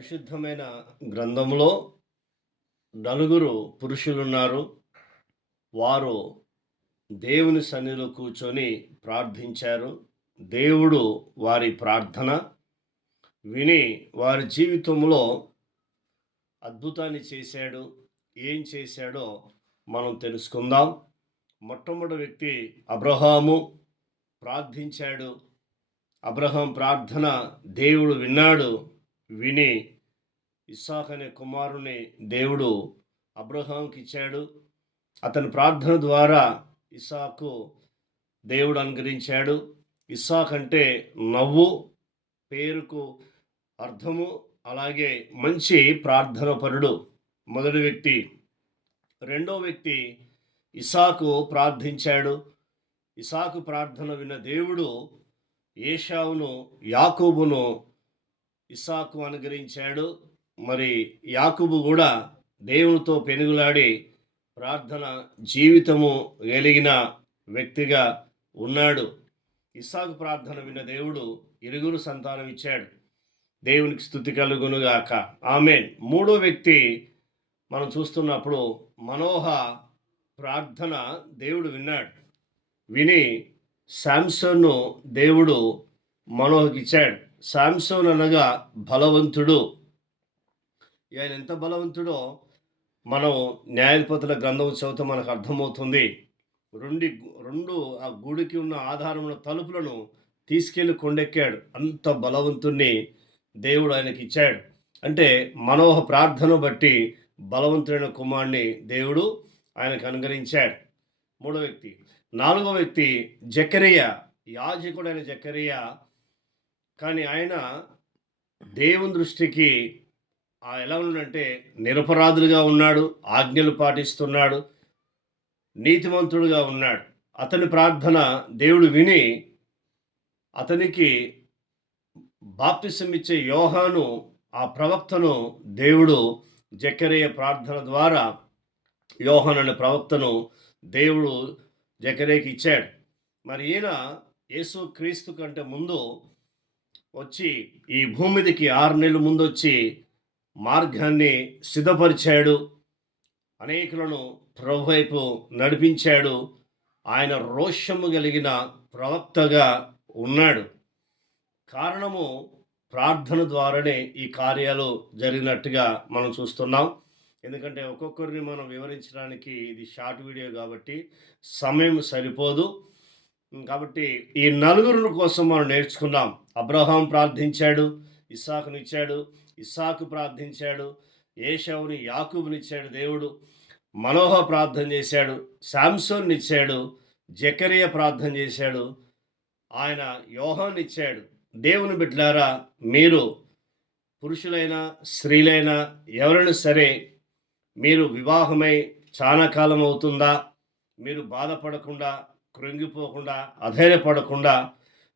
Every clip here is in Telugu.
పరిశుద్ధమైన గ్రంథంలో నలుగురు పురుషులున్నారు. వారు దేవుని సన్నిధిలో కూర్చొని ప్రార్థించారు. దేవుడు వారి ప్రార్థన విని వారి జీవితంలో అద్భుతాన్ని చేశాడు. ఏం చేశాడో మనం తెలుసుకుందాం. మొట్టమొదటి వ్యక్తి అబ్రహాము ప్రార్థించాడు. అబ్రహాం ప్రార్థన దేవుడు విన్నాడు. విని ఇస్సాక్ అనే కుమారుని దేవుడు అబ్రహాంకి ఇచ్చాడు. అతని ప్రార్థన ద్వారా ఇస్సాకు దేవుడు అనుగ్రహించాడు. ఇస్సాక్ అంటే నవ్వు పేరుకు అర్థము అలాగే మంచి ప్రార్థన పరుడు మొదటి వ్యక్తి. రెండో వ్యక్తి ఇసాకు ప్రార్థించాడు. ఇసాకు ప్రార్థన విన్న దేవుడు ఏషావును యాకూబును ఇసాకు అనుగ్రహించాడు. మరి యాకుబు కూడా దేవునితో పెనుగులాడి ప్రార్థన జీవితము వెలిగిన వ్యక్తిగా ఉన్నాడు. ఇసాకు ప్రార్థన విన్న దేవుడు ఇరుగురు సంతానం ఇచ్చాడు. దేవునికి స్థుతి కలుగునుగాక ఆమెన్. మూడో వ్యక్తి మనం చూస్తున్నప్పుడు మనోహ ప్రార్థన దేవుడు విన్నాడు. విని శాంసన్ను దేవుడు మనోహకిచ్చాడు శాంసోన్ అనగా బలవంతుడు. ఆయన ఎంత బలవంతుడో మనం న్యాయపతుల గ్రంథం చదివితే మనకు అర్థమవుతుంది. రెండు రెండు ఆ గుడికి ఉన్న ఆధారముల తలుపులను తీసుకెళ్ళి కొండెక్కాడు. అంత బలవంతుణ్ణి దేవుడు ఆయనకి ఇచ్చాడు. అంటే మనోహ ప్రార్థన బట్టి బలవంతుడైన కుమారుని దేవుడు ఆయనకు అనుగ్రహించాడు. మూడో వ్యక్తి. నాలుగో వ్యక్తి జకరియా. యాజకుడైన జకరియా కానీ ఆయన దేవుని దృష్టికి ఆ ఎలా ఉన్నాడంటే నిరపరాధులుగా ఉన్నాడు ఆజ్ఞలు పాటిస్తున్నాడు నీతిమంతుడుగా ఉన్నాడు. అతని ప్రార్థన దేవుడు విని అతనికి బాప్తిసం ఇచ్చే యోహాను ఆ ప్రవక్తను దేవుడు జకరేయ ప్రార్థన ద్వారా యోహాన్ అనే ప్రవక్తను దేవుడు జకరేకి ఇచ్చాడు. మరి ఈయన యేసు క్రీస్తు కంటే ముందు వచ్చి ఈ భూమిదికి ఆరు నెలల ముందు వచ్చి మార్గాన్ని సిద్ధపరిచాడు. అనేకులను ప్రభు వైపు నడిపించాడు. ఆయన రోషము కలిగిన ప్రవక్తగా ఉన్నాడు. కారణము ప్రార్థన ద్వారానే ఈ కార్యాలు జరిగినట్టుగా మనం చూస్తున్నాం. ఎందుకంటే ఒక్కొక్కరిని మనం వివరించడానికి ఇది షార్ట్ వీడియో కాబట్టి సమయం సరిపోదు. కాబట్టి ఈ నలుగురు కోసం మనం నేర్చుకున్నాం. అబ్రహాం ప్రార్థించాడు ఇస్సాకునిచ్చాడు ఇస్సాకు ప్రార్థించాడు ఏషవుని యాకూబునిచ్చాడు దేవుడు మనోహ ప్రార్థన చేశాడు శాంసోన్ ఇచ్చాడు జకరియ ప్రార్థన చేశాడు ఆయన యోహాన్ ఇచ్చాడు. దేవుని బిడ్డలారా మీరు పురుషులైనా స్త్రీలైనా ఎవరైనా సరే మీరు వివాహమై చాలా కాలం అవుతుందా? మీరు బాధపడకుండా కృంగిపోకుండా అధైర్యపడకుండా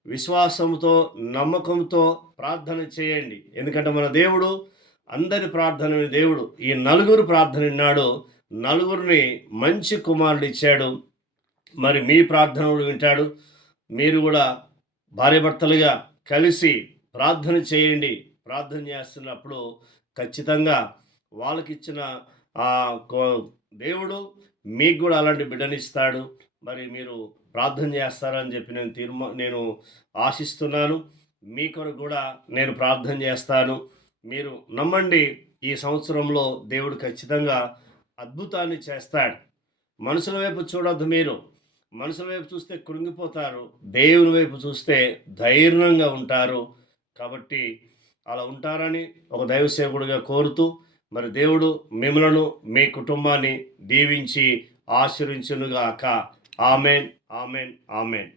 విశ్వాసంతో నమ్మకంతో ప్రార్థన చేయండి. ఎందుకంటే మన దేవుడు అందరి ప్రార్థన దేవుడు ఈ నలుగురు ప్రార్థన విన్నాడు నలుగురిని మంచి కుమారుడు ఇచ్చాడు. మరి మీ ప్రార్థనలు వింటాడు. మీరు కూడా భార్యభర్తలుగా కలిసి ప్రార్థన చేయండి. ప్రార్థన చేస్తున్నప్పుడు ఖచ్చితంగా వాళ్ళకిచ్చిన దేవుడు మీకు కూడా అలాంటి బిడ్డనిస్తాడు మరి మీరు ప్రార్థన చేస్తారని చెప్పి నేను తీర్మా నేను ఆశిస్తున్నాను. మీ కొరకు కూడా నేను ప్రార్థన చేస్తాను. మీరు నమ్మండి ఈ సంవత్సరంలో దేవుడు ఖచ్చితంగా అద్భుతాన్ని చేస్తాడు. మనుషుల వైపు చూడొద్దు మీరు. మనుషుల వైపు చూస్తే కృంగిపోతారు. దేవుని వైపు చూస్తే ధైర్యంగా ఉంటారు. కాబట్టి అలా ఉంటారని ఒక దైవ సేవకుడిగా కోరుతూ మరి దేవుడు మిమ్మలను మీ కుటుంబాన్ని దీవించి ఆశీర్వించునుగాక. Amen amen amen.